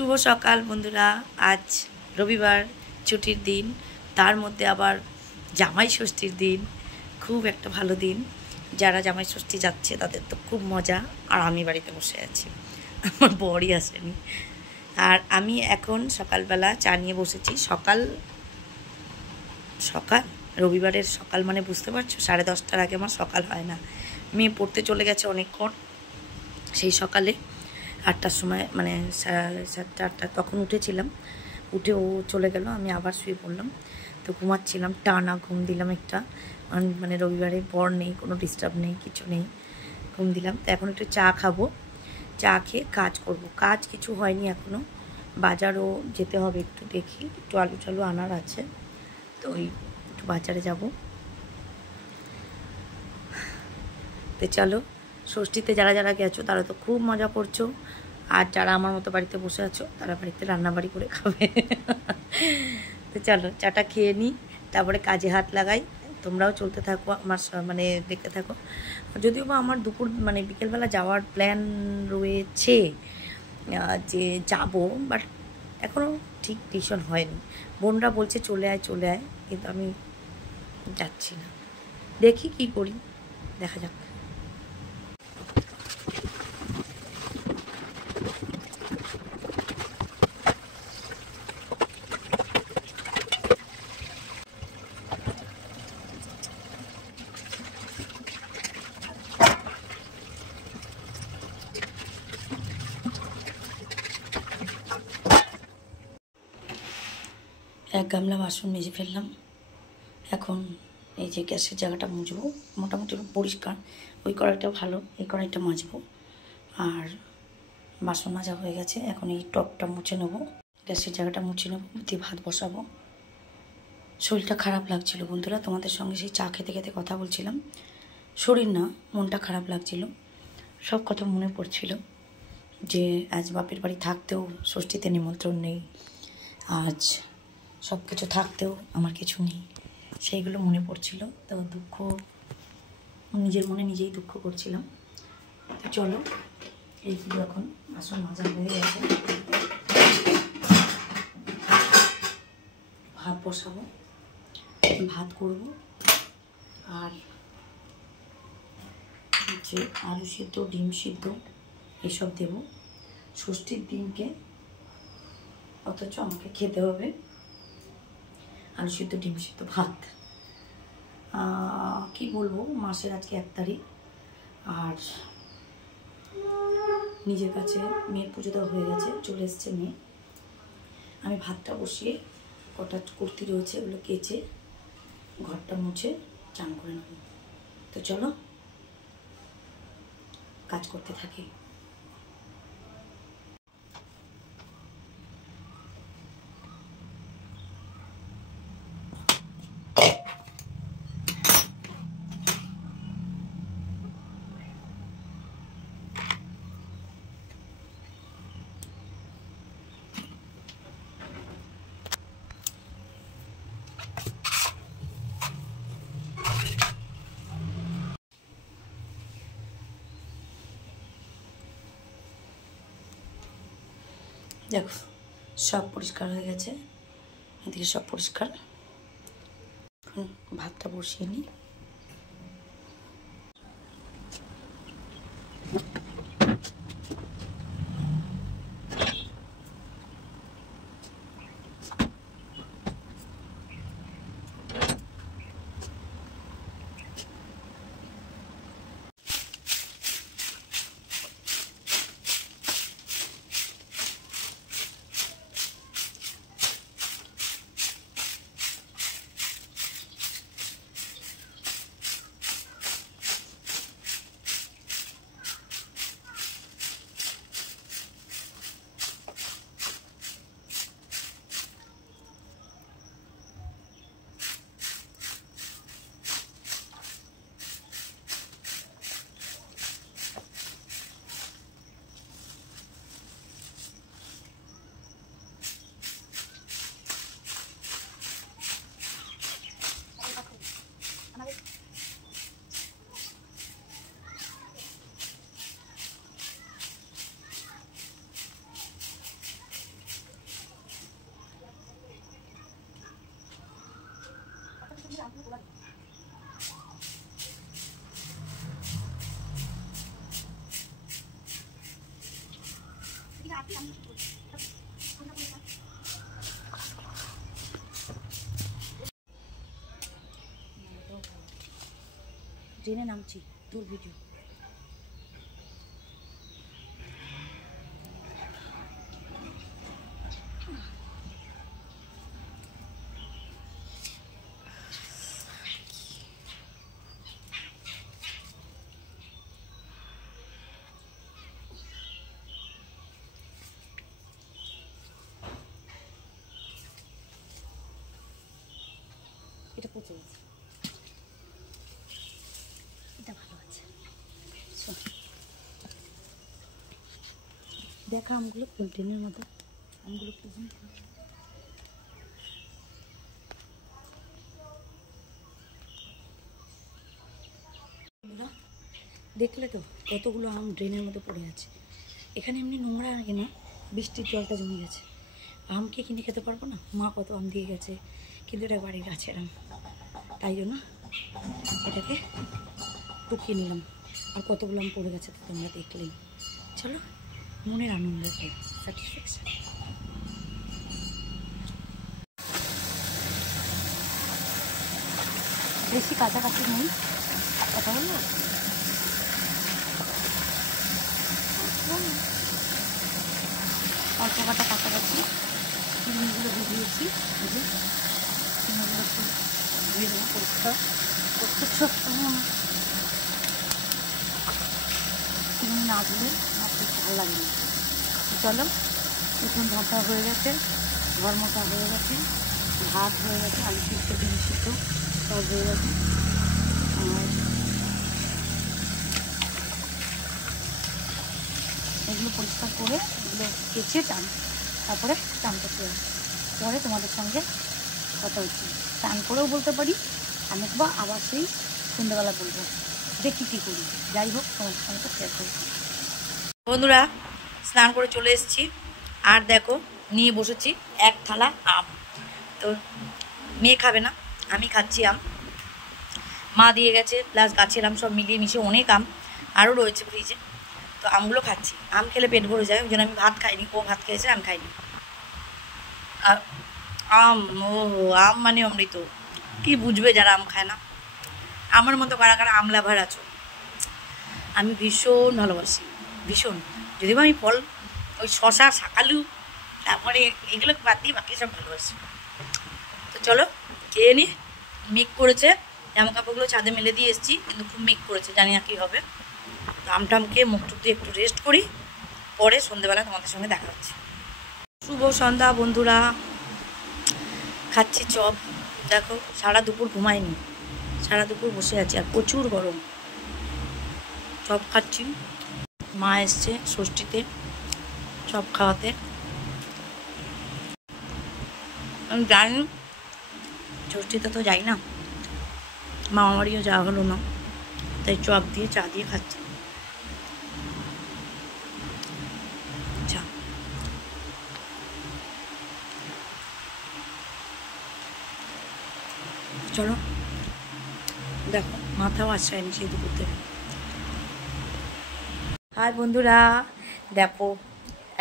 শুভ সকাল বন্ধুরা। আজ রবিবার, ছুটির দিন, তার মধ্যে আবার জামাই ষষ্ঠীর দিন। খুব একটা ভালো দিন। যারা জামাই ষষ্ঠী যাচ্ছে তাদের তো খুব মজা। আর আমি বাড়িতে বসে আছি, আমার বরই আসেনি। আর আমি এখন সকালবেলা চা নিয়ে বসেছি। সকাল রবিবারের সকাল মানে বুঝতে পারছো, 10:30টার আগে আমার সকাল হয় না। মেয়ে পড়তে চলে গেছে অনেকক্ষণ। সেই সকালে 8টার সময়, মানে 7:30 8টা তখন উঠেছিলাম। উঠে ও চলে গেল, আমি আবার শুয়ে পড়লাম। তো ঘুমাচ্ছিলাম, টানা ঘুম দিলাম একটা। মানে রবিবারে বর নেই, কোনো ডিস্টার্ব নেই, কিছু নেই, ঘুম দিলাম। তো এখন একটু চা খাবো, চা খেয়ে কাজ করব। কাজ কিছু হয়নি এখনও, বাজারও যেতে হবে, একটু দেখি, একটু আলু টালু আনার আছে। তো ওই একটু বাজারে যাব। তো চলো, ষষ্ঠীতে যারা যারা গেছো তারা তো খুব মজা করছো, আর যারা আমার মতো বাড়িতে বসে আছো তারা বাড়িতে রান্নাবাড়ি করে খাবে। তো চলো চাটা খেয়ে নিই, তারপরে কাজে হাত লাগাই। তোমরাও চলতে থাকো আমার, মানে দেখতে থাকো। যদিও বা আমার দুপুর মানে বিকেলবেলা যাওয়ার প্ল্যান রয়েছে, যে যাব, বাট এখনও ঠিক ডিসিশন হয়নি। বোনরা বলছে চলে আয় চলে আয়, কিন্তু আমি যাচ্ছি না। দেখি কি করি, দেখা যাক। এক গামলা বাসন মেজে ফেললাম। এখন এই যে গ্যাসের জায়গাটা মুছবো, মোটামুটি পরিষ্কার। ওই কড়াইটা ভালো, এই কড়াইটা মাজবো। আর বাসন মাজা হয়ে গেছে, এখন এই টপটা মুছে নেবো, গ্যাসের জায়গাটা মুছে নেবো, দিয়ে ভাত বসাবো। শরীরটা খারাপ লাগছিল বন্ধুরা, তোমাদের সঙ্গে সেই চা খেতে খেতে কথা বলছিলাম। শরীর না, মনটা খারাপ লাগছিল। সব কথা মনে পড়ছিল যে আজ বাপের বাড়ি থাকতেও ষষ্ঠীতে নিমন্ত্রণ নেই, আজ সব কিছু থাকতেও আমার কিছু নেই, সেইগুলো মনে পড়ছিল। তো দুঃখ, নিজের মনে নিজেই দুঃখ করছিলাম। তো চলো, এইগুলো এখন বাসন মাজা হয়ে গেছে, ভাত বসাবো, ভাত করব। আর যে আলু সিদ্ধ, ডিম সিদ্ধ এসব দেব ষষ্ঠীর দিনকে, অথচ আমাকে খেতে হবে আলু সিদ্ধ, ডিম সিদ্ধ, ভাত। কি বলবো, মাসের আজকে 1 তারিখ, আর নিজের কাছে মেয়ের পুজো দেওয়া হয়ে গেছে, চলে এসছে মেয়ে। আমি ভাতটা বসিয়ে, কটা কুর্তি রয়েছে ওগুলো কেচে, ঘরটা মুছে চান করে নেব। তো চলো কাজ করতে থাকি। দেখো সব পরিষ্কার হয়ে গেছে, এদিকে সব পরিষ্কার। ভাতটা বসিয়ে নিই। ট্রেনে নামছি, তোর ভিডিও। এটা পচে গেছে, এটা ভালো আছে। দেখা আমগুলো কন্টেনের মতো, আমগুলো কেমন দেখলে তো কতগুলো আম ড্রেনের মধ্যে পড়ে আছে। এখানে এমনি নোংরা আগে না, বৃষ্টির জলটা জমে গেছে। আম কে কিনে খেতে পারবো না, মা কত আম দিয়ে গেছে, কিন্তু এটা বাড়ির গাছের আম, তাই জন্য এটাকে টুকিয়ে নিলাম। আর কতগুলো আম পড়ে গেছে তো তোমরা দেখলেই। চলো, মনের আনন্দ, স্যাটিসফ্যাকশন। বেশি কাছাকাছি নেই, কথা বলবো। অল্প কাটা কাছাকাছি চিংড়িগুলো ভিজিয়েছি, চিংড়িগুলো একটু ধুয়ে দেবো পরিষ্কার করতে। ছোট্ট চিংড়ি না ধুলে আমার খুব ভালো লাগে না। চলো, এখন ভাতা হয়ে গেছে, ঘর মোটা হয়ে গেছে, ভাত হয়ে গেছে, আলু সিদ্ধ, ডিম সিদ্ধ সব হয়ে গেছে। আর এগুলো পরিষ্কার করে এগুলো কেচে টান, তারপরে টান করতে হবে। পরে তোমাদের সঙ্গে কথা হচ্ছে, টান করেও বলতে পারি, আমি বা আবার সেই সন্ধ্যাবেলা বলবো যে কী করি। যাই হোক, তোমাদের সঙ্গে তো শেয়ার করছি। বন্ধুরা, স্নান করে চলে এসেছি, আর দেখো নিয়ে বসেছি এক থালা আম। তো মেয়ে খাবে না, আমি খাচ্ছি আম। মা দিয়ে গেছে, প্লাস গাছের আম সব মিলিয়ে মিশিয়ে অনেক আম আরও রয়েছে ফ্রিজে। তো আমগুলো খাচ্ছি, আম খেলে পেট ভরে যায়, ওই জন্য আমি ভাত খাইনি। ও ভাত খেয়েছে, আমি খাইনি। আর আম, ও আম মানে অমৃত, কি বুঝবে যারা আম খায় না। আমার মতো কারা কারা আম লাভার আছো। আমি ভীষণ ভালোবাসি, ভীষণ। যদিও আমি ফল, ওই শশা, শাকালু, তারপরে এগুলো বাদ দিয়ে বাকি সব ভালোবাসি। তো চলো খেয়ে নি। মেঘ করেছে, জামা কাপড়গুলো ছাদে মেলে দিয়ে এসেছি, কিন্তু খুব মেঘ করেছে, জানি না কী হবে। তো আমটাম খেয়ে মুখ টুক দিয়ে একটু রেস্ট করি, পরে সন্ধ্যেবেলা তোমাদের সঙ্গে দেখা হচ্ছে। শুভ সন্ধ্যা বন্ধুরা, খাচ্ছি চপ। দেখো, সারা দুপুর ঘুমাইনি, সারা দুপুর বসে আছি, আর প্রচুর গরম। চপ খাচ্ছি, মা এসছে ষষ্ঠীতে চপ খাওয়াতে। আমি জানি ষষ্ঠীতে তো যাই না, মামা বাড়িও যাওয়া হলো না, তাই চপ দিয়ে চা দিয়ে খাচ্ছি। চা চলো, দেখো মাথাও আশ্রয়নি সেই দুপুর থেকে। হাই বন্ধুরা, দেখো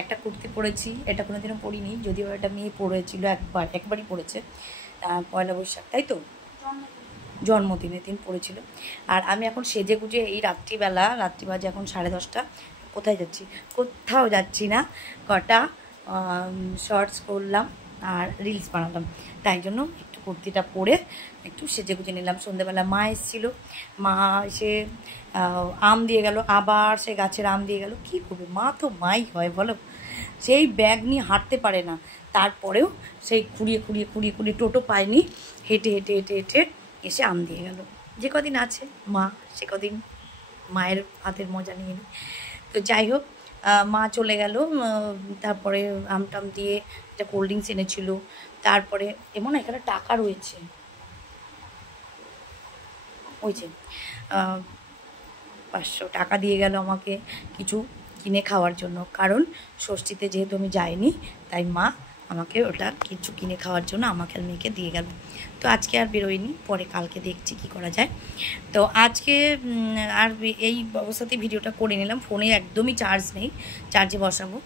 একটা কুর্তি পরেছি, এটা কোনোদিনও পরিনি, যদিও এটা মেয়ে পরেছিল একবারই পরেছে, পয়লা বৈশাখ, তাই তো জন্মদিনের দিন পড়েছিল। আর আমি এখন সেজে গুজে এই রাত্রি বাজে এখন 10:30। কোথায় যাচ্ছি? কোথাও যাচ্ছি না, কটা শর্টস করলাম আর রিলস বানালাম, তাই জন্য একটু কুর্তিটা পরে একটু সেজে গুজে নিলাম। সন্ধ্যেবেলা মা এসেছিলো, মা এসে আম দিয়ে গেল, আবার সে গাছের আম দিয়ে গেল। কী করবে, মা তো মাই হয় বলো, সেই ব্যাগ নিয়ে হাঁটতে পারে না, তারপরেও সেই খুঁড়িয়ে টোটো পায়নি, হেঁটে হেঁটে হেঁটে হেঁটে এসে আম দিয়ে গেল। যে কদিন আছে মা, সে কদিন মায়ের হাতের মজা নিয়ে নিই। তো যাই হোক, মা চলে গেল, তারপরে আমটাম দিয়ে একটা কোল্ড ড্রিঙ্কস এনেছিল। তারপরে এমন এখানে টাকা রয়েছে, ওই যে 500 টাকা দিয়ে গেল আমাকে কিছু কিনে খাওয়ার জন্য, কারণ ষষ্ঠীতে যেহেতু আমি যাইনি, তাই মা আমাকে ওটা কিছু কিনে খাওয়ার জন্য আমাকে আর মেয়েকে দিয়ে গেল। তো আজকে আর বেরোয়নি, পরে কালকে দেখছি কি করা যায়। তো আজকে আর এই অবস্থাতেই ভিডিওটা করে নিলাম। ফোনে একদমই চার্জ নেই, চার্জে বসাবো।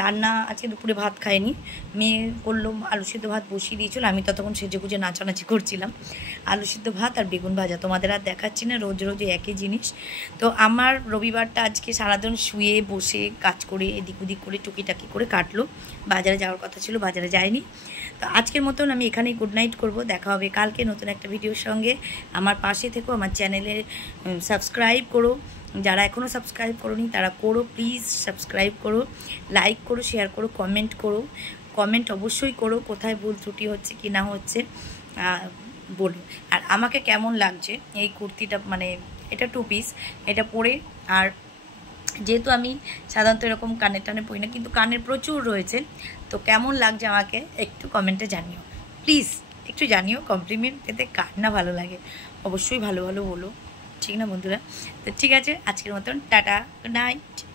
রান্না আজকে দুপুরে ভাত খাইনি, মেয়ে করলো আলু সিদ্ধ ভাত বসিয়ে দিয়েছিল, আমি ততক্ষণ সেজে গুজে নাচানাচি করছিলাম। আলু সিদ্ধ ভাত আর বেগুন ভাজা, তোমাদের আর দেখাচ্ছি না, রোজ রোজ একই জিনিস। তো আমার রবিবারটা আজকে সারাদিন শুয়ে বসে কাজ করে এদিক ওদিক করে টুকিটাকি করে কাটলো। বাজারে যাওয়ার কথা ছিল, বাজারে যাইনি। তো আজকের মতন আমি এখানেই গুড নাইট করবো। দেখা হবে কালকে নতুন একটা ভিডিওর সঙ্গে। আমার পাশে থেকো, আমার চ্যানেলে সাবস্ক্রাইব করো, যারা এখনও সাবস্ক্রাইব করোনি তারা করো, প্লিজ সাবস্ক্রাইব করো, লাইক করো, শেয়ার করো, কমেন্ট করো। কমেন্ট অবশ্যই করো, কোথায় ভুল ত্রুটি হচ্ছে কি না হচ্ছে বলো। আর আমাকে কেমন লাগছে এই কুর্তিটা, মানে এটা 2 পিস, এটা পরে। আর যেহেতু আমি সাধারণত এরকম কানের টানে পরি না, কিন্তু কানের প্রচুর রয়েছে, তো কেমন লাগছে আমাকে একটু কমেন্টে জানিও, প্লিজ একটু জানিও। কমপ্লিমেন্ট পেতে কার না ভালো লাগে, অবশ্যই ভালো ভালো বলো, ঠিক না বন্ধুরা? তো ঠিক আছে, আজকের মতন টাটা, গুড নাইট।